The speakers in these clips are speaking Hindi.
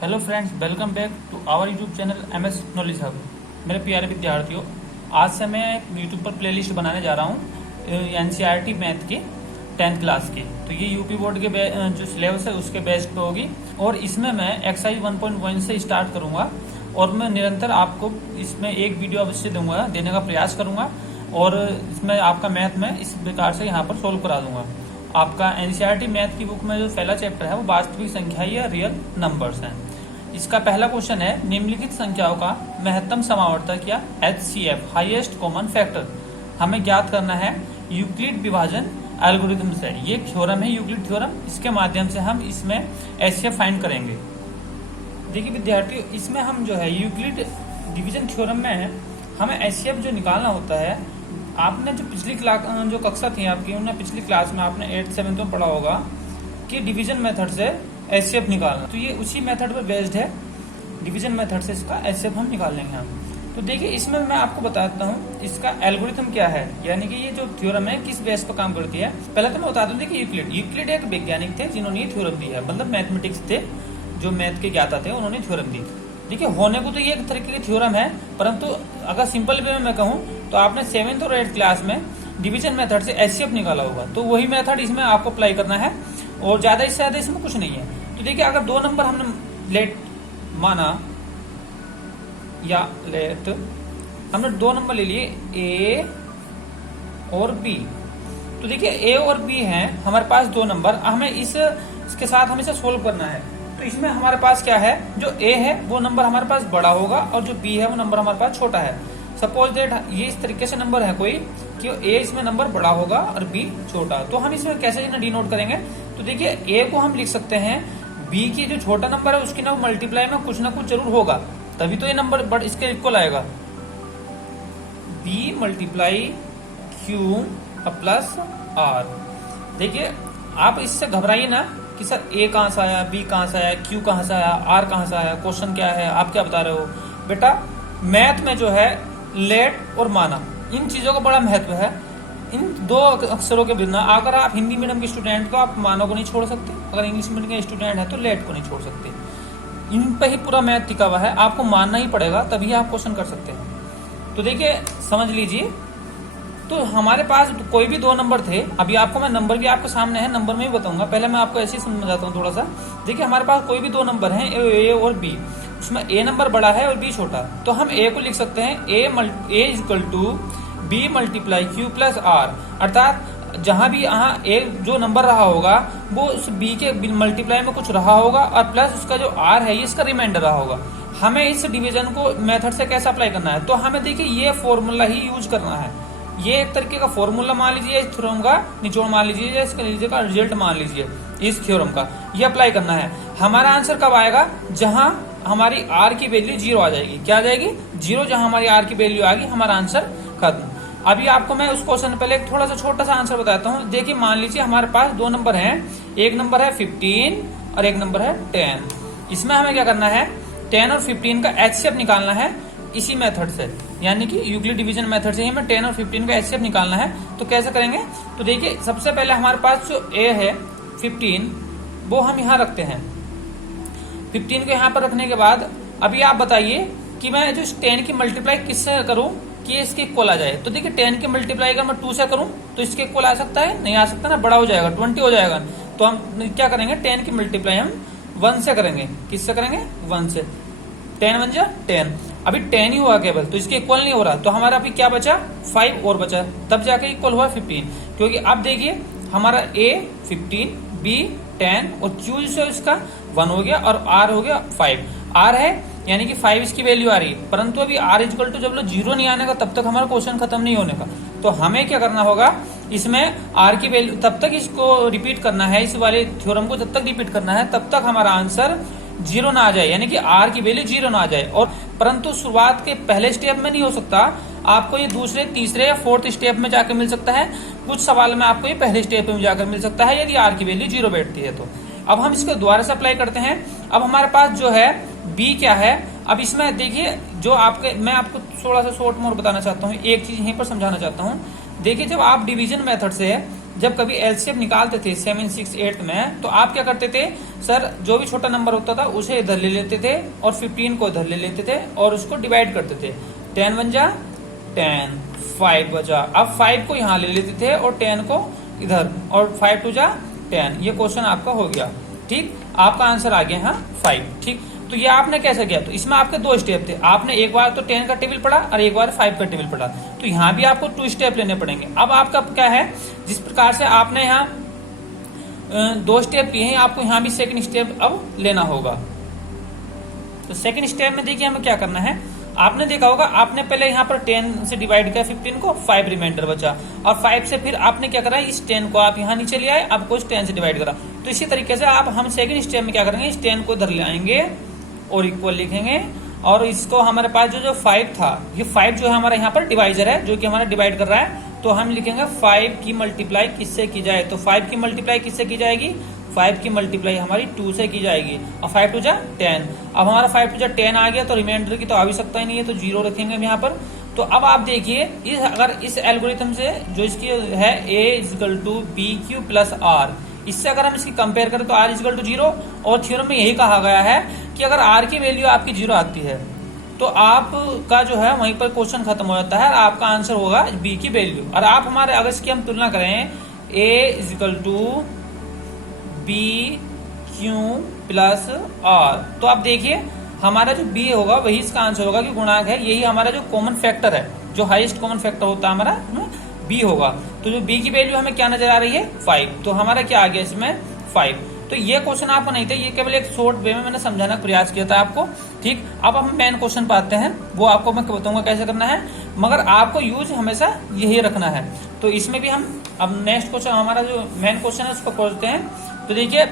Hello friends, welcome back to our YouTube channel MS knowledge hub. मेरे प्यारे विद्यार्थियों, आज से मैं एक यूट्यूब पर प्लेलिस्ट बनाने जा रहा हूँ एनसीईआरटी मैथ की 10th क्लास की। तो ये यूपी बोर्ड के जो सिलेबस है उसके बेस पे होगी और इसमें मैं एक्सरसाइज 1.1 से स्टार्ट करूंगा और मैं निरंतर आपको इसमें एक वीडियो अवश्य दूंगा, देने का प्रयास करूंगा और इसमें आपका मैथ में इस प्रकार से यहाँ पर सोल्व करा दूंगा। आपका एनसीईआरटी मैथ की बुक में जो पहला चैप्टर है वो वास्तविक संख्या या रियल नंबर्स हैं। इसका पहला क्वेश्चन है, निम्नलिखित संख्याओं का महत्तम समावर्तक या HCF हाईएस्ट कॉमन फैक्टर हमें ज्ञात करना है यूक्लिड विभाजन एल्गोरिथम से। ये थ्योरम है यूक्लिड थ्योरम, इसके माध्यम से हम इसमें HCF फाइंड करेंगे। देखिए विद्यार्थियों, इसमें हम जो है यूक्लिड डिवीजन थ्योरम में हमें HCF जो निकालना होता है, आपने जो पिछली क्लास जो कक्षा थी आपकी, उन्हें पिछली क्लास में आपने 8th-7th में पढ़ा होगा कि डिवीजन मेथड से HCF निकालना। तो ये उसी मेथड पर बेस्ड है, डिवीजन मेथड से इसका HCF हम निकाल लेंगे हम। तो देखिए इसमें मैं आपको बताता हूँ इसका एल्गोरिथम क्या है, यानी कि ये जो थ्योरम है किस बेस पर काम करती है। पहले तो मैं बता दूं, देखिए यूक्लिड एक वैज्ञानिक थे जिन्होंने ये थ्योरम दी है, मतलब मैथमेटिक्स थे, जो मैथ के ज्ञाता थे, उन्होंने थ्योरम दी। देखिए होने को तो ये एक तरीके की थ्योरम है, परंतु अगर सिंपल वे में मैं कहूँ तो आपने 7th और 8th क्लास में डिवीजन मेथड से HCF निकाला होगा, तो वही मेथड इसमें आपको अप्लाई करना है और ज्यादा इससे ज्यादा इसमें कुछ नहीं है। तो देखिए अगर दो नंबर हमने लेट माना या लेट हमने दो नंबर ले लिए A और B, तो देखिए A और B हैं हमारे पास दो नंबर, हमें इसके साथ हमें इसे सोल्व करना है। तो इसमें हमारे पास क्या है, जो A है वो नंबर हमारे पास बड़ा होगा और जो B है वो नंबर हमारे पास छोटा है। सपोज दैट ये इस तरीके से नंबर है कोई कि A इसमें नंबर बड़ा होगा और B छोटा, तो हम इसमें कैसे डिनोट करेंगे। तो देखिए A को हम लिख सकते हैं B की जो छोटा नंबर है उसकी ना मल्टीप्लाई में कुछ ना कुछ जरूर होगा, तभी तो ये नंबर बट इसके इक्वल आएगा। B multiply Q plus R। देखिए आप इससे घबराइए ना कि सर A कहाँ से आया, B कहाँ से आया, Q कहाँ से आया, R कहाँ से आया, क्वेश्चन क्या है, आप क्या बता रहे हो। बेटा मैथ में जो है लेट और माना, इन चीजों का बड़ा महत्व है। इन दो अक्षरों के बिना अगर आप हिंदी मीडियम के स्टूडेंट तो आप मानो को नहीं छोड़ सकते, अगर इंग्लिश मीडियम के स्टूडेंट है तो लेट को नहीं छोड़ सकते। इन पे ही पूरा मैथ टिका हुआ है, आपको मानना ही पड़ेगा तभी आप क्वेश्चन कर सकते हैं। तो देखिए समझ लीजिए, तो हमारे पास कोई भी दो नंबर थे, अभी आपको मैं नंबर भी आपके सामने है, नंबर में भी बताऊंगा, पहले मैं आपको ऐसे ही समझाता हूँ थोड़ा सा। देखिए हमारे पास कोई भी दो नंबर हैं A और B, उसमें A नंबर बड़ा है और B छोटा, तो हम A को लिख सकते हैं A equal to B multiply Q plus R, अर्थात जहां भी यहाँ A जो नंबर रहा होगा वो उस B के मल्टीप्लाई में कुछ रहा होगा और प्लस उसका जो R है ये इसका रिमाइंडर रहा होगा। हमें इस डिवीजन को मेथड से कैसे अप्लाई करना है, तो हमें देखिए ये फॉर्मूला ही यूज करना है। ये एक तरीके का फॉर्मूला मान लीजिए, इस थ्योरम का निचोड़ मान लीजिए या इसका लीजिए का रिजल्ट मान लीजिए, इस थ्योरम का ये अप्लाई करना है। हमारा आंसर कब आएगा, जहां हमारी R की वैल्यू 0 आ जाएगी। क्या आ जाएगी, 0। जहां हमारी R की वैल्यू आ गई हमारा आंसर खत्म। अभी आपको मैं उस क्वेश्चन पहले एक थोड़ा सा छोटा सा आंसर बताता हूँ। देखिए मान लीजिए हमारे पास दो नंबर हैं, एक नंबर है 15 और एक नंबर है 10। इसमें हमें क्या करना है, 10 और 15 का HCF निकालना है इसी मेथड से, यानी कि यूक्लिड डिवीजन मेथड से ही हमें 10 और 15 का HCF निकालना है। तो कैसे करेंगे, तो देखिए सबसे पहले हमारे पास जो A है 15 वो हम यहाँ रखते हैं। 15 को यहाँ पर रखने के बाद अभी आप बताइए कि मैं जो 10 की मल्टीप्लाई किससे करूं कि इसके इक्वल आ जाए। तो देखिए 10 की मल्टीप्लाई अगर मैं 2 से करूं तो इसके इक्वल आ सकता है, नहीं आ सकता ना, बड़ा हो जाएगा, 20 हो जाएगा। तो हम क्या करेंगे, 10 की मल्टीप्लाई हम 1 से करेंगे। किससे करेंगे, 1 से। 10 बन जा 10, अभी 10 ही हुआ केवल, तो इसके इक्वल नहीं हो रहा, तो हमारा अभी क्या बचा, 5 और बचा, तब जाके इक्वल हुआ 15। क्योंकि अब देखिए हमारा A 15, B 10 और Q से इसका 1 हो गया और R हो गया 5। R है यानी कि 5 इसकी वैल्यू आ रही है, परंतु अभी R इक्वल टू जब लोग 0 नहीं आने का तब तक हमारा क्वेश्चन खत्म नहीं होने का। तो हमें क्या करना होगा, इसमें R की वैल्यू तब तक इसको रिपीट करना है, इस वाले थ्योरम को जब तक रिपीट करना है तब तक हमारा आंसर 0 ना आ जाए, यानी कि R की वैल्यू 0 ना आ जाए। और परंतु शुरुआत के पहले स्टेप में नहीं हो सकता, आपको ये दूसरे, तीसरे या 4th स्टेप में जाकर मिल सकता है। कुछ सवाल में आपको ये पहले स्टेप में जाकर मिल सकता है यदि R की वैल्यू 0 बैठती है तो। अब हम इसको दोबारा से अप्लाई करते हैं। अब हमारे पास जो है B क्या है, अब इसमें देखिए जो आपके, मैं आपको थोड़ा सा शॉर्ट मोड बताना चाहता हूँ, एक चीज यहीं पर समझाना चाहता हूँ। देखिए जब आप डिवीजन मेथड से जब कभी एलसीएम निकालते थे 7, 6, 8 में, तो आप क्या करते थे सर, जो भी छोटा नंबर होता था उसे इधर ले लेते थे और 15 को इधर ले लेते थे और उसको डिवाइड करते थे। 10 बन जा 10, 5 बचा। अब 5 को यहाँ ले लेते थे और 10 को इधर, और 5 2 जा 10। ये क्वेश्चन आपका हो गया। ठीक, आपका आंसर आ गया यहाँ 5। ठीक, तो ये आपने कैसे किया? तो इसमें आपके 2 स्टेप थे। आपने एक बार तो 10 का टेबल पढ़ा और एक बार 5 का टेबल पढ़ा। तो यहाँ भी आपको 2 स्टेप लेने पड़ेंगे। अब आपका क्या है, जिस प्रकार से आपने यहाँ 2 स्टेप किए हैं, आपको यहाँ भी सेकंड स्टेप अब लेना होगा। तो सेकंड स्टेप में देखिए हमें क्या करना है। आपने देखा होगा, आपने पहले यहाँ पर 10 से डिवाइड किया 15 को, 5 रिमाइंडर बचा, और 5 से फिर आपने क्या करा, इस 10 को आप यहाँ नीचे ले आए, आपको इस 10 से डिवाइड करा। तो इसी तरीके से हम सेकंड स्टेप में क्या करेंगे, इस 10 को इधर ले आएंगे और इक्वल लिखेंगे, और इसको हमारे पास जो 5 था, ये 5 जो है हमारा यहाँ पर डिवाइजर है, जो कि हमारा डिवाइड कर रहा है। तो हम लिखेंगे 5 की मल्टीप्लाई किससे की जाए, तो 5 की मल्टीप्लाई किससे की जाएगी, 5 की मल्टीप्लाई हमारी 2 से की जाएगी, और 5 2 जा 10। अब हमारा 5 2 जा 10 आ गया, तो रिमाइंडर की तो आवश्यकता ही नहीं है, तो 0 रखेंगे हम यहाँ पर। तो अब आप देखिए, अगर इस एल्गोरिथम से जो इसकी है a=bq + r, इससे अगर हम इसकी कंपेयर करें तो r=0, और थ्योरम में यही कहा गया है कि अगर r की वैल्यू आपकी 0 आती है तो आपका जो है वहीं पर क्वेश्चन खत्म हो जाता है, आपका आंसर होगा b की वैल्यू। और आप हमारे अगर इसकी हम तुलना करें a=bq + r, तो आप देखिए हमारा जो b होगा वही इसका आंसर होगा, कि गुणांक है, यही हमारा जो कॉमन फैक्टर है, जो हाईएस्ट कॉमन फैक्टर होता है हमारा b होगा। तो जो b की वैल्यू हमें क्या नजर आ रही है, 5। तो हमारा क्या आ गया इसमें 5। तो ये क्वेश्चन आपको नहीं था, ये केवल एक शॉर्ट वे में मैंने समझाने का प्रयास किया था आपको। ठीक, अब हम मेन क्वेश्चन पे आते हैं, वो आपको मैं बताऊंगा कैसे करना है, मगर आपको यूज हमेशा यही रखना है। तो इसमें भी हम अब नेक्स्ट क्वेश्चन, हमारा जो मेन क्वेश्चन है उसको खोजते हैं। तो देखिए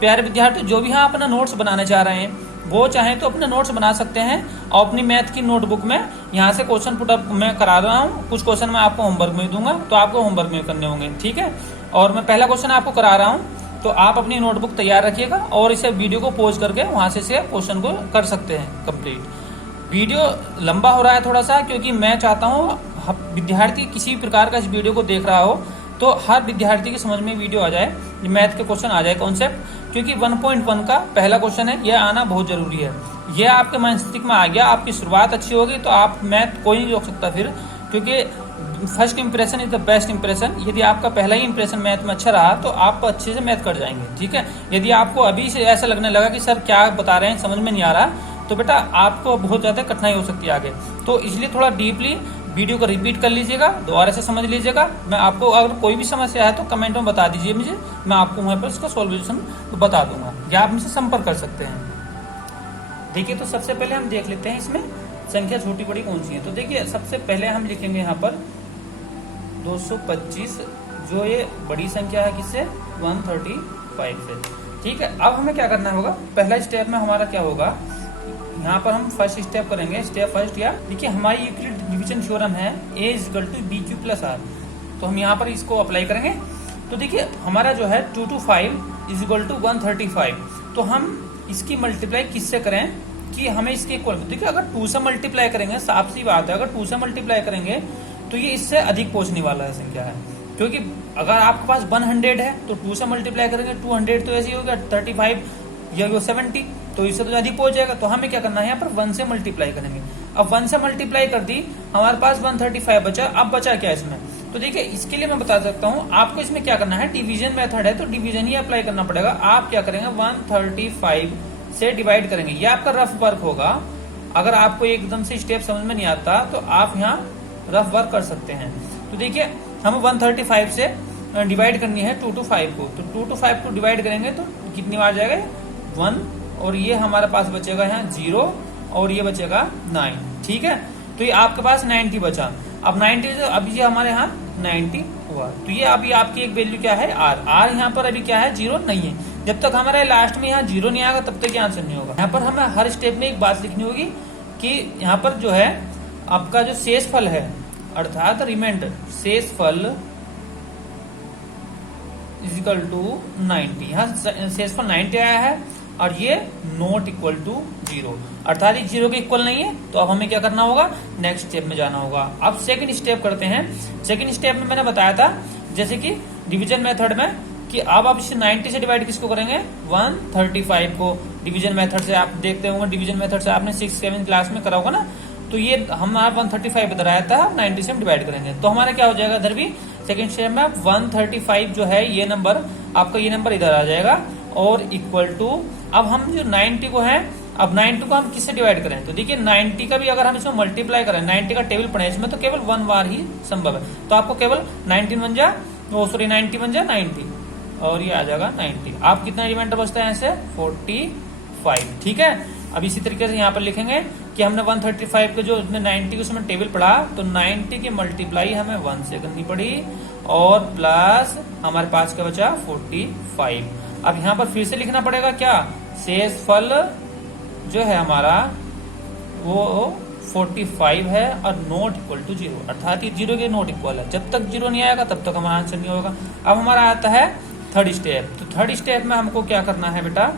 प्यारे विद्यार्थी, जो भी यहाँ अपना नोट्स बनाने चाह रहे हैं वो चाहे तो अपने नोट्स बना सकते हैं, और अपनी मैथ की नोटबुक में यहाँ से क्वेश्चन पुटअप मैं करा रहा हूँ। कुछ क्वेश्चन मैं आपको होमवर्क में दूंगा, तो आपको होमवर्क में करने होंगे। ठीक है, और मैं पहला क्वेश्चन आपको करा रहा हूँ, तो आप अपनी नोटबुक तैयार रखिएगा और इसे वीडियो को पॉज करके वहां से क्वेश्चन को कर सकते हैं कंप्लीट। वीडियो लंबा हो रहा है थोड़ा सा, क्योंकि मैं चाहता हूँ विद्यार्थी किसी भी प्रकार का इस वीडियो को देख रहा हो तो हर विद्यार्थी की समझ में वीडियो आ जाए, मैथ के क्वेश्चन आ जाए कॉन्सेप्ट, क्योंकि 1.1 का पहला क्वेश्चन है, यह आना बहुत जरूरी है। यह आपके मस्तिष्क में आ गया, आपकी शुरुआत अच्छी होगी तो आप मैथ कोई नहीं रोक सकता फिर, क्योंकि first impression is the best impression. यदि आपका पहला ही इंप्रेशन मैथ में अच्छा रहा तो आप अच्छे से मैथ कर जाएंगे। ठीक है, यदि आपको अभी से ऐसा लगने लगा कि सर क्या बता रहे हैं समझ में नहीं आ रहा, तो बेटा आपको बहुत ज्यादा कठिनाई हो सकती है आगे। तो इसलिए थोड़ा डीपली वीडियो को रिपीट कर लीजिएगा, दोबारा से समझ लीजिएगा। मैं आपको अगर कोई भी समस्या है तो कमेंट में बता दीजिए मुझे, मैं आपको वहां पर इसका सॉल्यूशन बता दूंगा, या आप मुझसे संपर्क कर सकते हैं। देखिए, तो सबसे पहले हम देख लेते हैं इसमें संख्या छोटी बड़ी कौन सी है। तो देखिए सबसे पहले हम लिखेंगे यहाँ पर 225, जो ये बड़ी संख्या है किससे, 135 से। ठीक है, अब हमें क्या करना होगा, पहला स्टेप में हमारा क्या होगा, यहाँ पर हम फर्स्ट स्टेप करेंगे, स्टेप फर्स्ट। या देखिए हमारी यूक्लिड डिवीजन थ्योरम है a=bq + r, तो हम यहाँ पर इसको अप्लाई करेंगे। तो देखिए हमारा जो है 2 to 5 = 135, तो हम इसकी मल्टीप्लाई किससे करें कि हमें इसके इक्वल। देखिए अगर 2 से मल्टीप्लाई करेंगे, साफ सी बात है, अगर 2 से मल्टीप्लाई करेंगे तो ये इससे अधिक पहुंचने वाला है संख्या है, क्योंकि अगर आपके पास 100 है तो 2 से मल्टीप्लाई करेंगे, 200 तो ऐसे ही हो गया, 35 या 70, तो इससे तो अधिक पहुंच जाएगा। तो हमें क्या करना है, यहाँ पर 1 से मल्टीप्लाई करेंगे। अब 1 से मल्टीप्लाई कर दी, हमारे पास 135 बचा। अब बचा क्या इसमें, तो देखिए इसके लिए मैं बता सकता हूँ आपको इसमें क्या करना है, डिवीजन मेथड है तो डिवीजन ही अप्लाई करना पड़ेगा। आप क्या करेंगे, 135 से डिवाइड करेंगे, ये आपका रफ वर्क होगा। अगर आपको एकदम से स्टेप समझ में नहीं आता तो आप यहाँ रफ वर्क कर सकते हैं। तो देखिए हमें 135 से डिवाइड करनी है 2 to 5 को, तो 2 to 5 को डिवाइड करेंगे तो कितनी बार जाएगा, 1, और ये हमारे पास बचेगा यहाँ 0, और ये बचेगा 9। ठीक है, तो ये आपके पास 90 बचा। अब 90 से अभी ये हमारे यहाँ 90 हुआ, तो ये अभी आपकी एक वैल्यू क्या है, r यहाँ पर अभी क्या है, 0 नहीं है। जब तक हमारे लास्ट में यहाँ 0 नहीं आएगा तब तक आंसर नहीं होगा। यहाँ पर हमें हर स्टेप में एक बात लिखनी होगी कि यहाँ पर जो है आपका जो शेषफल है, अर्थात रिमाइंडर, शेषफल = 90। यहाँ शेषफल 90 आया है और ये नॉट इक्वल टू 0, अर्थात 0 के इक्वल नहीं है। तो अब हमें क्या करना होगा, नेक्स्ट स्टेप में जाना होगा। अब सेकंड स्टेप करते हैं। सेकंड स्टेप में मैंने बताया था जैसे कि डिवीजन मेथड में कि अब आप इसे 90 से डिवाइड किसको करेंगे, 135 को। डिवीजन मेथड से आप देखते होंगे, डिवीजन मेथड से आपने 6-7 क्लास में करा होगा ना, तो ये हमारा 135 बताया था, 90 से हम डिवाइड करेंगे तो हमारा क्या हो जाएगा, इधर भी सेकंड स्टेप में 135 जो है ये नंबर आपका, ये नंबर इधर आ जाएगा और इक्वल टू, अब हम जो 90 को है, अब 90 को हम किससे डिवाइड करें, तो देखिए 90 का भी अगर हम इसमें मल्टीप्लाई करें, 90 का टेबल पढ़े इसमें, तो केवल 1 बार ही संभव है, तो आपको केवल 90 बन जा 90 और ये आ जाएगा 90। आप कितना रिमाइंडर बचता है ऐसे 45, ठीक है। अब इसी तरीके से यहाँ पर लिखेंगे कि हमने 135 के जो 90 के उसमें टेबल पढ़ा, तो 90 की मल्टीप्लाई हमें 1 से करनी पड़ी और प्लस हमारे पास क्या बचा 45। अब यहाँ पर फिर से लिखना पड़ेगा क्या, शेषफल जो है हमारा वो 45 है और नॉट इक्वल टू 0, अर्थात ये 0 के नॉट इक्वल है। जब तक 0 नहीं आएगा तब तक हमारा आंसर नहीं होगा। अब हमारा आता है थर्ड स्टेप, तो थर्ड स्टेप में हमको क्या करना है बेटा,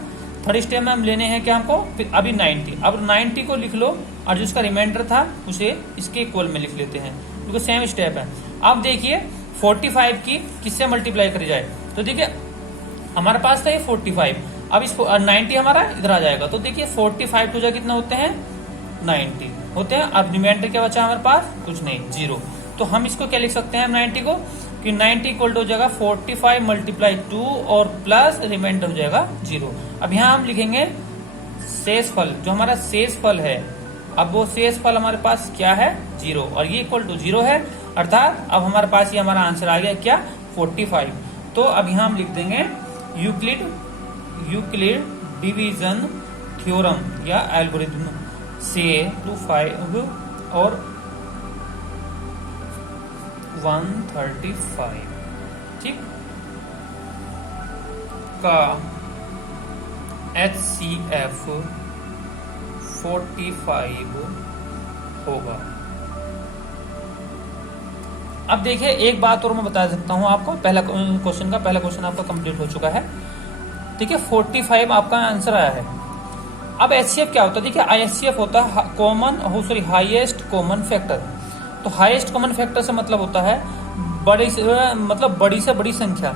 थर्ड स्टेप में हम लेने हैं क्या हमको, अभी 90, अब 90 को लिख लो और जो उसका रिमाइंडर था उसे इसके इक्वल में लिख लेते हैं, क्योंकि सेम स्टेप है। अब देखिए 45 की किससे मल्टीप्लाई करी जाए, तो देखिए हमारे पास था ये 45, अब इस 90 हमारा इधर आ जाएगा, तो देखिए 45 टू जा कितना होते हैं 90 होते हैं। अब रिमाइंडर क्या बचा हमारे पास, कुछ नहीं 0, तो हम इसको क्या लिख सकते हैं 90 को कि 90 इक्वल टू हो जाएगा 45 मल्टीप्लाई 2 और प्लस रिमाइंडर हो जाएगा 0। अब यहाँ हम लिखेंगे शेषफल, जो हमारा शेषफल है, अब वो शेषफल हमारे पास क्या है 0 और ये इक्वल टू 0 है, अर्थात अब हमारे पास ये हमारा आंसर आ गया क्या 45। तो अब यहाँ हम लिख देंगे यूक्लिड डिवीजन थ्योरम या एल्गोरिथम से 5 और 135 ठीक का HCF 45 होगा। अब देखिए एक बात और मैं बता सकता हूं आपको, पहला क्वेश्चन आपका कंप्लीट हो चुका है। देखिए 45 आपका आंसर आया है। अब HCF क्या होता है, देखिए HCF होता है हाईएस्ट कॉमन फैक्टर। तो हाईएस्ट कॉमन फैक्टर से मतलब होता है बड़ी से बड़ी संख्या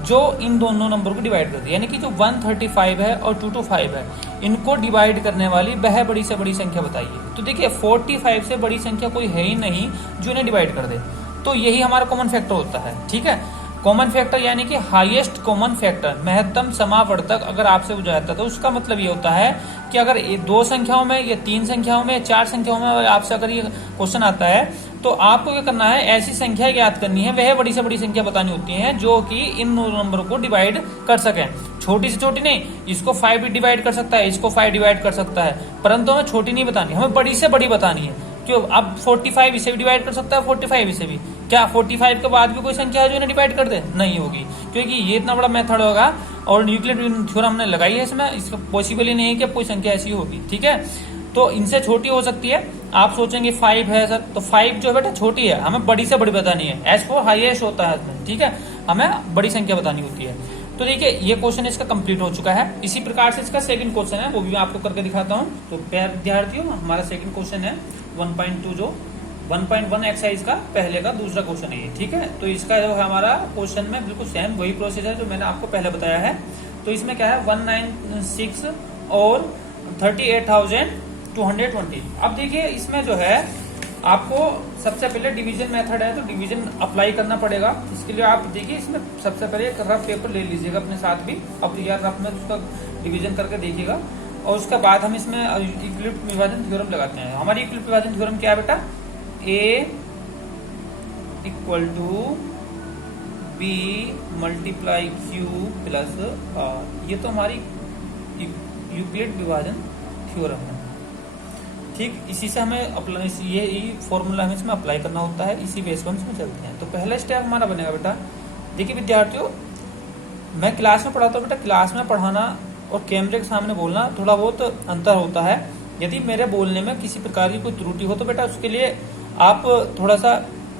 जो इन दोनों नंबर को डिवाइड करती है, यानी कि जो 135 है और 225 है, इनको डिवाइड करने वाली वह बड़ी से बड़ी संख्या बताइए। तो देखिए 45 से बड़ी संख्या कोई है ही नहीं जो इन्हें डिवाइड कर दे, तो यही हमारा कॉमन फैक्टर होता है। ठीक है, कॉमन फैक्टर यानी कि हाईएस्ट कॉमन फैक्टर, महत्तम समावर्तक अगर आपसे पूछा जाता है तो उसका मतलब ये होता है कि अगर 2 संख्याओं में या 3 संख्याओं में 4 संख्याओं में आपसे अगर ये क्वेश्चन आता है तो आपको क्या करना है, ऐसी संख्या ज्ञात करनी है, वह बड़ी से बड़ी संख्या बतानी होती है जो कि इन दोनों नंबर को डिवाइड कर सके। छोटी से छोटी नहीं, इसको 5 भी डिवाइड कर सकता है, इसको 5 डिवाइड कर सकता है, परंतु हमें छोटी नहीं बतानी, हमें बड़ी से बड़ी बतानी है। क्यों, अब 45 इसे भी डिवाइड कर सकता है, 45 इसे भी। क्या 45 के बाद भी कोई संख्या है जो इन्हें डिवाइड कर दे? नहीं होगी, क्योंकि ये इतना बड़ा मेथड होगा और यूक्लिड थ्योरम हमने लगाई है इसमें, इसका पॉसिबल ही नहीं है कि कोई संख्या ऐसी होगी। ठीक है, तो इनसे छोटी हो सकती है। आप सोचेंगे 5 है सर, तो 5 जो है बेटा छोटी है, हमें बड़ी से बड़ी बतानी है। एज फॉर हाईएस्ट होता है इसमें, ठीक है, हमें बड़ी संख्या बतानी होती है। तो देखिए ये क्वेश्चन इसका कंप्लीट हो चुका है। इसी प्रकार से इसका सेकंड क्वेश्चन है, वो भी मैं आपको करके दिखाता हूँ। तो प्यारे विद्यार्थियों, हमारा सेकंड क्वेश्चन है 1.2, जो 1.1 एक्सरसाइज का पहले का दूसरा क्वेश्चन है ये। ठीक है, तो इसका जो है हमारा क्वेश्चन में बिल्कुल सेम वही प्रोसेस है जो मैंने आपको पहले बताया है। तो इसमें क्या है 196 और 38,220। अब देखिए इसमें जो है आपको सबसे पहले डिवीजन मेथड है, तो डिवीजन अप्लाई करना पड़ेगा। इसके लिए आप देखिए इसमें सबसे पहले एक रफ पेपर ले लीजिएगा अपने साथ भी, अब यार रफ में उसका डिवीजन करके देखिएगा, और उसके बाद हम इसमें यूक्लिड विभाजन थ्योरम लगाते हैं। हमारी यूक्लिड विभाजन थ्योरम क्या है बेटा, A equal to B multiply Q plus R। ये तो हमारी यूक्लिड विभाजन थ्योरम है। ठीक, इसी से हमें अप्लाई, ये फॉर्मूला हमें इसमें अप्लाई करना होता है, इसी बेस पर हम इसमें चलते हैं। तो पहला स्टेप हमारा बनेगा बेटा, देखिए विद्यार्थियों, मैं क्लास में पढ़ाता हूँ बेटा, क्लास में पढ़ाना और कैमरे के सामने बोलना थोड़ा बहुत अंतर होता है। यदि मेरे बोलने में किसी प्रकार की कोई त्रुटि हो तो बेटा उसके लिए आप थोड़ा सा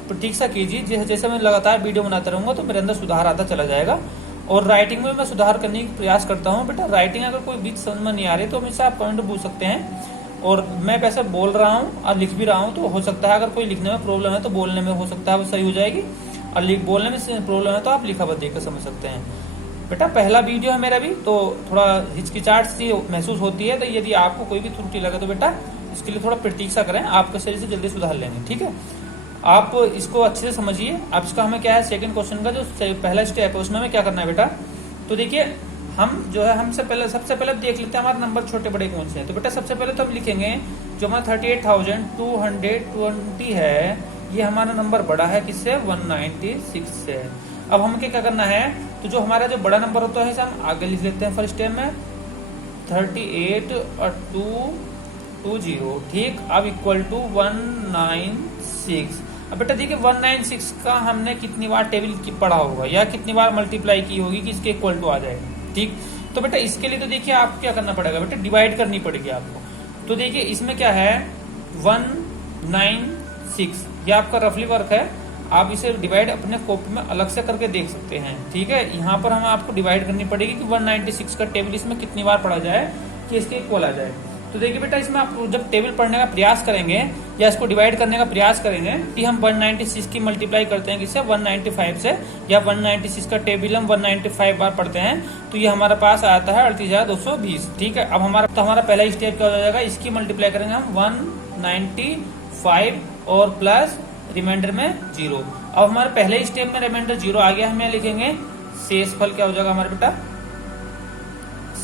प्रतीक्षा कीजिए। जैसे जैसे मैं लगातार वीडियो बनाता रहूंगा तो मेरे अंदर सुधार आता चला जाएगा। और राइटिंग में मैं सुधार करने की प्रयास करता हूँ बेटा। राइटिंग अगर कोई बीच समझ में नहीं आ रही तो हमेशा आप कमेंट पूछ सकते हैं, और मैं वैसे बोल रहा हूँ और लिख भी रहा हूँ, तो हो सकता है अगर कोई लिखने में प्रॉब्लम है तो बोलने में हो सकता है वो सही हो जाएगी। और बोलने में प्रॉब्लम है तो आप लिखा हुआ देखकर समझ सकते हैं। बेटा पहला वीडियो है मेरा भी, तो थोड़ा हिचकिचाहट सी महसूस होती है, तो यदि आपको कोई भी त्रुटि लगे तो बेटा इसके लिए थोड़ा प्रतीक्षा करें, आपके शरीर से जल्दी सुधार लेंगे। ठीक है, आप इसको अच्छे से समझिए। अब इसका हमें क्या है, सेकंड क्वेश्चन का जो पहला स्टेप है उसमें हमें क्या करना है बेटा, तो देखिए हम जो है सबसे पहले देख लेते हैं हमारे नंबर छोटे बड़े कौन से हैं। तो बेटा सबसे पहले तो हम लिखेंगे जो हमारा 38,220 है, ये हमारा नंबर बड़ा है किससे, 196 से। अब हमें क्या करना है, तो जो हमारा जो बड़ा नंबर होता है हम आगे लिख लेते हैं फर्स्ट स्टेप में 38 और 220, ठीक। अब इक्वल टू 196। अब बेटा देखिए 196 का हमने कितनी बार टेबल की पढ़ा होगा या कितनी बार मल्टीप्लाई की होगी कि इसके इक्वल टू आ जाएगा, ठीक। तो बेटा इसके लिए तो देखिए आपको क्या करना पड़ेगा बेटा, डिवाइड करनी पड़ेगी आपको। तो देखिए इसमें क्या है 196, ये आपका रफली वर्क है, आप इसे डिवाइड अपने कॉपी में अलग से करके देख सकते हैं, ठीक है। यहाँ पर हमें आपको डिवाइड करनी पड़ेगी कि 196 का टेबल इसमें कितनी बार पढ़ा जाए कि इसके इक्वल आ जाए। तो देखिए बेटा इसमें आप जब टेबल पढ़ने का प्रयास करेंगे या इसको डिवाइड करने का प्रयास करेंगे कि हम 196 की मल्टीप्लाई करते हैं किससे, 195 से, या 196 का टेबल हम 195 बार पढ़ते हैं तो ये हमारे पास आता है 38,220, ठीक है। अब हमारा पहला स्टेप क्या हो जाएगा, इसकी मल्टीप्लाई करेंगे हम 195 और प्लस रिमाइंडर में 0। अब हमारे पहले स्टेप में रिमाइंडर 0 आ गया, हमें लिखेंगे शेषफल क्या हो जाएगा हमारे बेटा,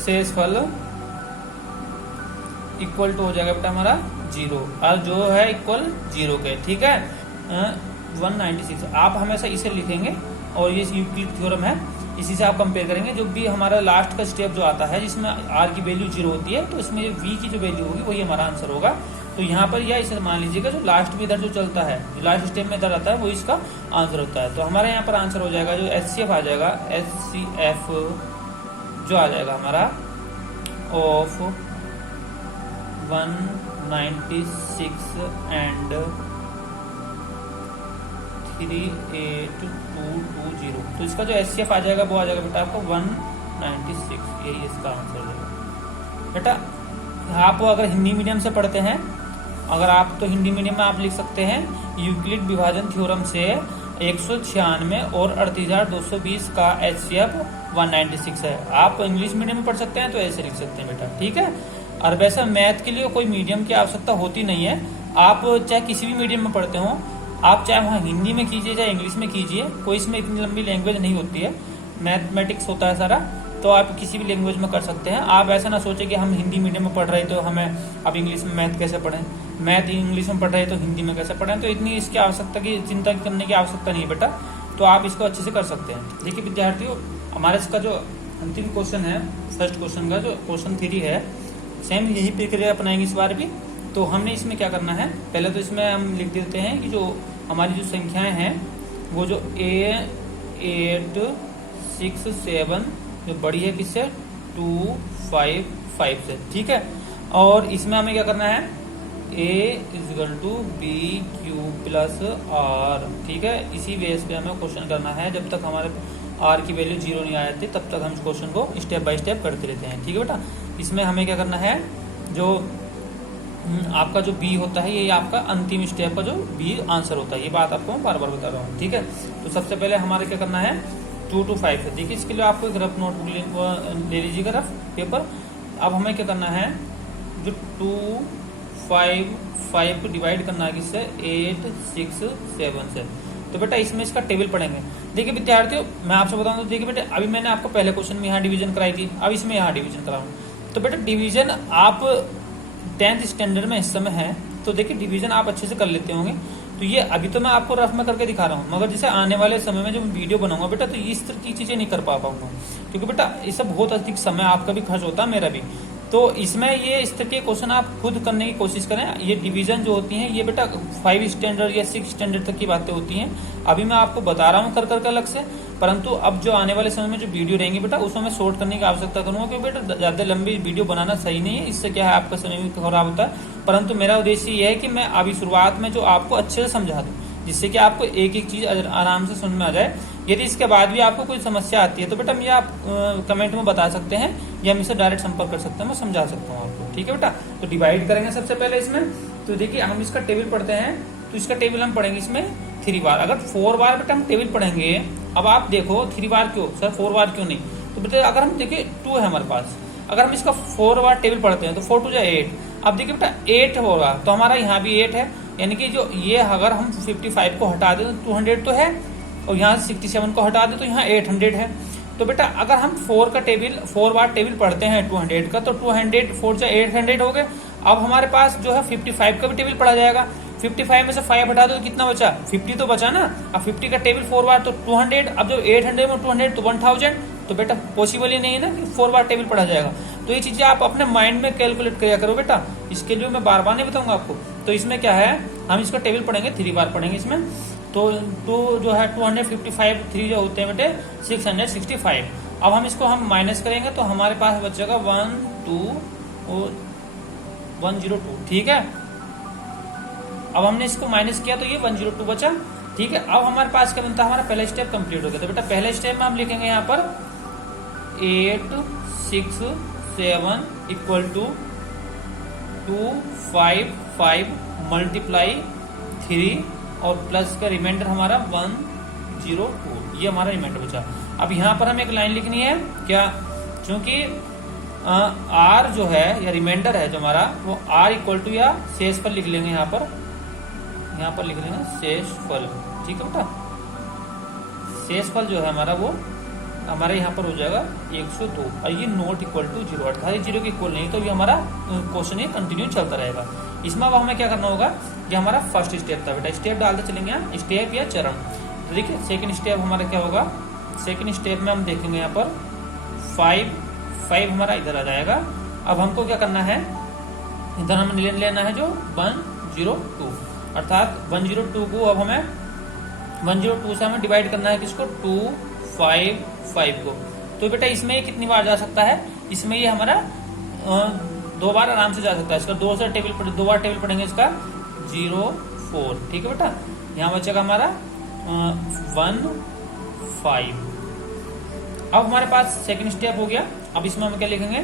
शेषफल इक्वल टू हो जाएगा बेटा हमारा 0, और जो है इक्वल 0 के, ठीक है। 196 आप हमेशा इसे लिखेंगे और ये यूक्लिड थ्योरम है, इसी से आप कंपेयर करेंगे। जो भी हमारा लास्ट का स्टेप जो आता है जिसमें r की वैल्यू 0 होती है, तो इसमें v की जो वैल्यू होगी वही हमारा आंसर होगा। तो यहाँ पर या इसे मान लीजिएगा जो लास्ट में इधर जो चलता है, जो लास्ट स्टेप में इधर आता है वो इसका आंसर होता है। तो हमारे यहाँ पर आंसर हो जाएगा जो HCF आ जाएगा, HCF जो आ जाएगा हमारा ऑफ 196 एंड 38220, तो इसका जो HCF आ जाएगा वो आ जाएगा बेटा आपको 196, यही इसका आंसर हो जाएगा। बेटा आप अगर हिंदी मीडियम से पढ़ते हैं, अगर आप तो हिंदी मीडियम में आप लिख सकते हैं यूक्लिड विभाजन थ्योरम से 196 और 38,220 का HCF 196 है। आप इंग्लिश मीडियम में पढ़ सकते हैं तो ऐसे लिख सकते हैं बेटा, ठीक है। और वैसे मैथ के लिए कोई मीडियम की आवश्यकता होती नहीं है, आप चाहे किसी भी मीडियम में पढ़ते हो, आप चाहे वहाँ हिंदी में कीजिए चाहे इंग्लिश में कीजिए, कोई इसमें इतनी लंबी लैंग्वेज नहीं होती है, मैथमेटिक्स होता है सारा, तो आप किसी भी लैंग्वेज में कर सकते हैं। आप ऐसा ना सोचें कि हम हिंदी मीडियम में पढ़ रहे तो हमें अब इंग्लिश में मैथ कैसे पढ़ें, मैथ इंग्लिश में पढ़ रहे तो हिंदी में कैसे पढ़ें, तो इतनी इसकी आवश्यकता की चिंता करने की आवश्यकता नहीं है बेटा, तो आप इसको अच्छे से कर सकते हैं। देखिए विद्यार्थियों, हमारे इसका जो अंतिम क्वेश्चन है, फर्स्ट क्वेश्चन का जो क्वेश्चन 3 है, सेम यही प्रक्रिया अपनाएंगे इस बार भी। तो हमने इसमें क्या करना है, पहले तो इसमें हम लिख देते हैं कि जो हमारी जो संख्याएं हैं वो जो 8, 6, 7 जो बड़ी है किससे, 2, 5, 5 से, ठीक है। और इसमें हमें क्या करना है, A=BQ+R, ठीक है। इसी बेस पे हमें क्वेश्चन करना है, जब तक हमारे R की वैल्यू 0 नहीं आ जाती तब तक हम इस क्वेश्चन को स्टेप बाय स्टेप करते रहते हैं, ठीक है बेटा। इसमें हमें क्या करना है, जो आपका जो B होता है ये आपका अंतिम स्टेप का जो B आंसर होता है, ये बात आपको मैं बार बार बता रहा हूँ, ठीक है। तो सबसे पहले हमारे क्या करना है 2 to 5 है। देखिए इसके लिए आपको एक रफ नोटबुक ले लीजिएगा, रफ पेपर। अब हमें क्या करना है, जो 2, 5, 5 को डिवाइड करना है किससे, 8, 6, 7 से। तो बेटा इसमें इसका टेबल पढ़ेंगे। देखिए विद्यार्थियों, मैं आपसे बताऊं तो देखिए बेटा, अभी मैंने आपको पहले क्वेश्चन में यहाँ डिवीजन कराई थी, अब इसमें यहाँ डिवीजन कराऊँ। तो बेटा डिवीजन आप 10th स्टैंडर्ड में इस समय है, तो देखिए डिवीजन आप अच्छे से कर लेते होंगे। तो ये अभी तो मैं आपको रफ में करके दिखा रहा हूँ, मगर जैसे आने वाले समय में जब मैं वीडियो बनाऊंगा बेटा, तो इस तरह की चीजें नहीं कर पाऊंगा, क्योंकि बेटा इससे बहुत अधिक समय आपका भी खर्च होता है, मेरा भी। तो इसमें ये इस तरह के क्वेश्चन आप खुद करने की कोशिश करें। ये डिवीजन जो होती है ये बेटा 5 स्टैंडर्ड या 6 स्टैंडर्ड तक की बातें होती हैं, अभी मैं आपको बता रहा हूँ कर करके अलग से। परंतु अब जो आने वाले समय में जो वीडियो रहेंगे बेटा, उसमें मैं शॉर्ट करने की आवश्यकता करूंगा, क्योंकि बेटा ज्यादा लंबी वीडियो बनाना सही नहीं है, इससे क्या है आपका समय भी खराब होता है। परंतु मेरा उद्देश्य ये है कि मैं अभी शुरुआत में जो आपको अच्छे से समझा दूं, जिससे कि आपको एक एक चीज आराम से समझ में आ जाए। यदि इसके बाद भी आपको कोई समस्या आती है तो बेटा मुझे आप कमेंट में बता सकते हैं या मुझसे डायरेक्ट संपर्क कर सकते हैं, मैं समझा सकता हूँ आपको, ठीक है बेटा। तो डिवाइड करेंगे सबसे पहले इसमें। तो देखिए हम इसका टेबल पढ़ते हैं, तो इसका टेबल हम पढ़ेंगे इसमें 3 बार। अगर 4 बार बेटा हम टेबल पढ़ेंगे, अब आप देखो 3 बार क्यों सर, 4 बार क्यों नहीं, तो बेटा अगर हम देखिए 2 है हमारे पास, अगर हम इसका 4 बार टेबल पढ़ते हैं तो 4 2 जा 8। अब देखिए बेटा 8 होगा तो हमारा यहाँ भी 8 है, यानी कि जो ये अगर हम 55 को हटा दें तो 200 तो है, और यहाँ 67 को हटा दें तो यहाँ 800 है। तो बेटा अगर हम 4 बार टेबल पढ़ते हैं 200 का, तो 200 4 से 800 हो गए। अब हमारे पास जो है 55 का भी टेबल पढ़ा जाएगा। 55 में से 5 हटा दो तो कितना बचा, 50 तो बचा ना। अब 50 का टेबल 4 बार तो 200, अब जब 800 में 200 तो 1000। तो बेटा पॉसिबल ही नहीं है ना कि 4 बार टेबल पढ़ा जाएगा। तो ये चीजें आप अपने माइंड में कैलकुलेट किया करो बेटा, इसके लिए मैं बार बार नहीं बताऊंगा आपको। तो इसमें क्या है, हम इसका टेबल पढ़ेंगे 3 बार पढ़ेंगे इसमें। तो 2 जो है 255, 3 जो होते हैं बेटे 665। अब हम इसको हम माइनस करेंगे तो हमारे पास बचेगा 102, ठीक है। अब हमने इसको माइनस किया तो ये 102 बचा, ठीक है। अब हमारे पास क्या बनता है, हमारा पहला स्टेप कंप्लीट हो गया। तो बेटा पहले स्टेप में हम लिखेंगे यहाँ पर 8 6 7 इक्वल टू 255 मल्टीप्लाई 3 और प्लस का रिमाइंडर हमारा 102, ये हमारा रिमाइंडर बचा। अब यहाँ पर हमें एक लाइन लिखनी है क्या, क्योंकि आर जो है या रिमाइंडर है जो हमारा, वो आर इक्वल टू या शेषफल लिख लेंगे यहाँ पर लिख लेंगे शेषफल, ठीक है बेटा। शेषफल जो है हमारा वो हमारे यहाँ पर हो जाएगा 102, और ये नॉट इक्वल टू 0, अर्थात 0 के इक्वल नहीं, तो ये हमारा क्वेश्चन ये कंटिन्यू चलता रहेगा। इसमें अब हमें क्या करना होगा, ये हमारा फर्स्ट स्टेप था बेटा, स्टेप डालते चलेंगे यहाँ, स्टेप या चरण। तो देखिए सेकंड स्टेप हमारा क्या होगा, सेकंड स्टेप में हम देखेंगे यहाँ पर 5 हमारा इधर आ जाएगा। अब हमको क्या करना है, इधर हमें लेना है जो 102, अर्थात 102 को अब हमें 102 से हमें डिवाइड करना है किसको, 255 को। तो बेटा इसमें कितनी बार जा सकता है, इसमें ये हमारा 2 बार आराम से जा सकता है। इसका 2 बार टेबल पढ़ेंगे इसका 04, ठीक है बेटा। यहाँ बचेगा हमारा 15। अब हमारे पास सेकंड स्टेप हो गया। अब इसमें हम क्या लिखेंगे,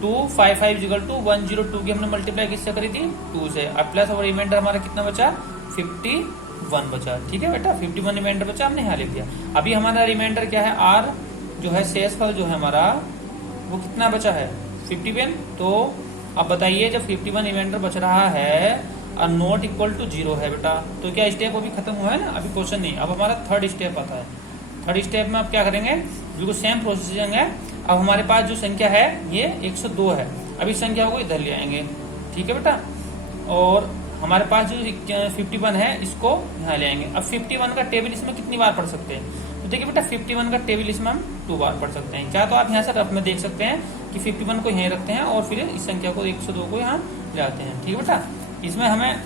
255 इक्वल टू 102 की हमने मल्टीप्लाई किससे करी थी, 2 से। अब प्लस और रिमाइंडर हमारा कितना बचा, 51 बचा, ठीक है बेटा। 51 रिमाइंडर बचा, हमने यहाँ लिख दिया। अभी हमारा रिमाइंडर क्या है, आर जो है शेषफल जो है हमारा वो कितना बचा है, 51। तो अब बताइए जब 51 रिमाइंडर बच रहा है और नॉट इक्वल टू 0 है बेटा, तो क्या स्टेप अभी खत्म हुआ है ना, अभी क्वेश्चन नहीं। अब हमारा थर्ड स्टेप आता है। थर्ड स्टेप में आप क्या करेंगे, बिल्कुल सेम प्रोसीजर है। अब हमारे पास जो संख्या है ये 102 है, अभी संख्या को इधर ले आएंगे, ठीक है बेटा। और हमारे पास जो 51 है इसको यहाँ ले आएंगे। अब 51 का टेबल इसमें कितनी बार पढ़ सकते हैं, तो देखिए बेटा 51 का टेबल इसमें हम 2 बार पढ़ सकते हैं। क्या तो आप यहाँ से रफ में देख सकते हैं कि 51 को यहीं रखते हैं और फिर इस संख्या को 102 को यहाँ ले आते हैं, ठीक है बेटा। इसमें हमें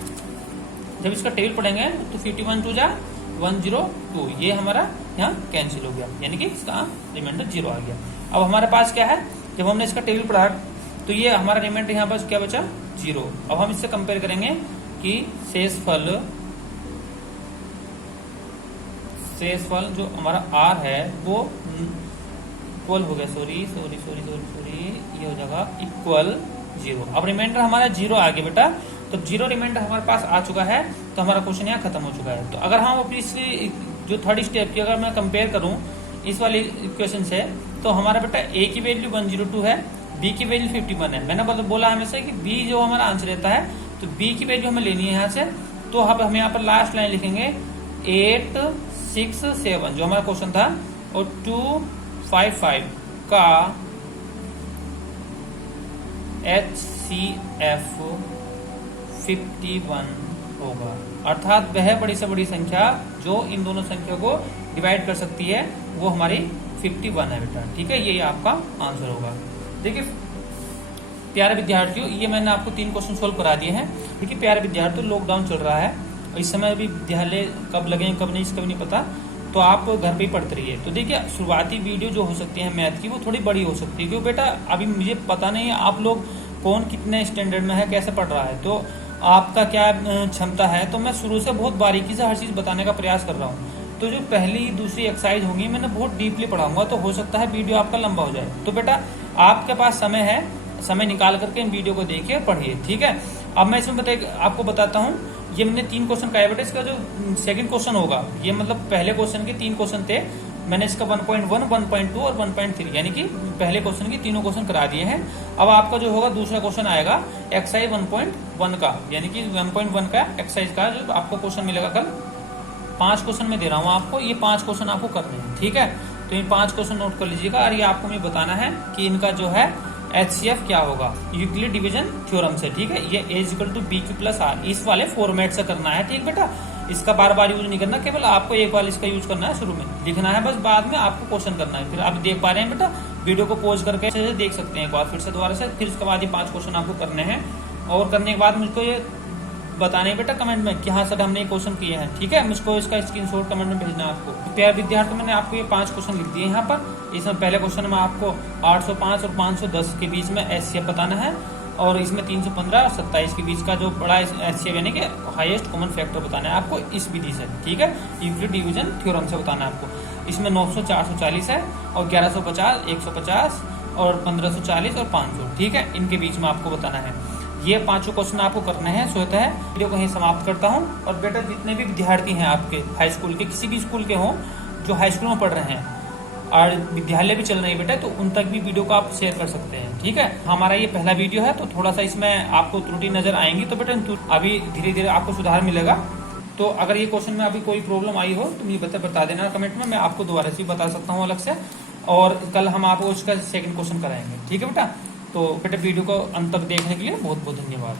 जब इसका टेबल पढ़ेंगे तो 51 2 जा 102, ये हमारा यहाँ कैंसिल हो गया, यानी कि इसका रिमाइंडर 0 आ गया। अब हमारे पास क्या है, जब हमने इसका टेबल पढ़ा तो ये हमारा रिमाइंडर यहाँ पर क्या बचा, 0। अब हम इससे कंपेयर करेंगे कि शेषफल जो हमारा r है वो इक्वल हो गया, सॉरी ये हो जाएगा इक्वल 0। अब रिमाइंडर हमारा 0 आ गया बेटा। तो 0 रिमाइंडर हमारे पास आ चुका है, तो हमारा क्वेश्चन यहाँ खत्म हो चुका है। तो अगर हम अपनी इसकी जो थर्ड स्टेप की अगर मैं कंपेयर करूं इस वाले इक्वेशन से, तो हमारा बेटा a की वैल्यू 102 है, b की वैल्यू 51 है। मैंने बोला हमेशा कि b जो हमारा आंसर रहता है, तो b की वैल्यू हमें लेनी है यहाँ से। तो हम यहाँ पर लास्ट लाइन लिखेंगे 8 6 7 जो हमारा क्वेश्चन था, और 255 का HCF 51 होगा, अर्थात वह बड़ी से बड़ी संख्या जो इन दोनों संख्या को डिवाइड कर सकती है वो हमारी 51 है बेटा, ठीक है। ये आपका आंसर होगा। देखिए प्यारे विद्यार्थियों, ये मैंने आपको 3 क्वेश्चन सोल्व करा दिए हैं। देखिए प्यारे विद्यार्थियों, लॉकडाउन चल रहा है और इस समय अभी विद्यालय कब लगेंगे कब नहीं इसका भी नहीं पता, तो आप घर पे ही पढ़ते रहिए। तो देखिए शुरुआती वीडियो जो हो सकती है मैथ की वो थोड़ी बड़ी हो सकती है, क्योंकि बेटा अभी मुझे पता नहीं है आप लोग कौन कितने स्टैंडर्ड में है, कैसे पढ़ रहा है, तो आपका क्या क्षमता है। तो मैं शुरू से बहुत बारीकी से हर चीज़ बताने का प्रयास कर रहा हूँ। तो जो पहली दूसरी एक्सरसाइज होंगी मैंने बहुत डीपली पढ़ाऊंगा, तो हो सकता है वीडियो आपका लंबा हो जाए। तो बेटा आपके पास समय है समय निकाल करके इन वीडियो को देखिए, पढ़िए, ठीक है। अब मैं इसमें आपको बताता हूँ, ये मैंने 3 क्वेश्चन कराया बेटा। इसका जो सेकंड क्वेश्चन होगा, ये मतलब पहले क्वेश्चन के 3 क्वेश्चन थे, मैंने इसका 1.1, 1.2 और 1.3 यानी कि पहले क्वेश्चन की तीनों क्वेश्चन करा दिए हैं। अब आपका जो होगा दूसरा क्वेश्चन आएगा एक्सरसाइज 1.1 का, यानी कि 1.1 का एक्सरसाइज का जो आपको क्वेश्चन मिलेगा कल। 5 क्वेश्चन मैं दे रहा हूँ आपको, ये 5 क्वेश्चन आपको करने हैं, ठीक है। तो ये 5 क्वेश्चन नोट कर लीजिएगा, और ये आपको मैं बताना है कि इनका जो है HCF क्या होगा यूक्लिड डिवीजन थ्योरम से, ठीक है। ये A=BQ+R इस वाले फॉर्मेट से करना है, ठीक बेटा। इसका बार बार यूज नहीं करना, केवल आपको एक बार इसका यूज करना है, शुरू में लिखना है बस, बाद में आपको क्वेश्चन करना है। फिर आप देख पा रहे हैं बेटा, वीडियो को पॉज करके देख सकते हैं एक बार फिर से दोबारा से। फिर उसके बाद ये 5 क्वेश्चन आपको करने हैं, और करने के बाद मुझको ये बताने हैं बेटा कमेंट में कि हाँ सर हमने ये क्वेश्चन किए हैं, ठीक है। मुझको इसका स्क्रीनशॉट कमेंट में भेजना है आपको। प्यारे विद्यार्थी, मैंने आपको ये 5 क्वेश्चन लिख दिए यहाँ पर। इसमें पहले क्वेश्चन में आपको 805 और 510 के बीच में HCF बताना है, और इसमें 315 और 27 के बीच का जो बड़ा HCF यानी कि हाईएस्ट कॉमन फैक्टर बताना है आपको इस विधि से, ठीक है। यूक्लिड डिवीजन थ्योरम से बताना है आपको। इसमें 900, 440 है, और 1150, 150 और 1540 और 500, ठीक है। इनके बीच में आपको बताना है। ये 5 क्वेश्चन आपको करने हैं। स्वतः वीडियो को यहीं समाप्त करता हूँ। और बेटा जितने भी विद्यार्थी हैं आपके हाई स्कूल के, किसी भी स्कूल के हों, जो हाई स्कूल में पढ़ रहे हैं और विद्यालय भी चल रही है बेटा, तो उन तक भी वीडियो को आप शेयर कर सकते हैं, ठीक है। हमारा ये पहला वीडियो है, तो थोड़ा सा इसमें आपको त्रुटि नजर आएंगी, तो बेटा अभी धीरे धीरे आपको सुधार मिलेगा। तो अगर ये क्वेश्चन में अभी कोई प्रॉब्लम आई हो तो मुझे बता देना कमेंट में, मैं आपको दोबारा से बता सकता हूँ अलग से। और कल हम आपको उसका सेकंड क्वेश्चन कराएंगे, ठीक है बेटा। तो बेटा वीडियो को अंत तक देखने के लिए बहुत बहुत धन्यवाद।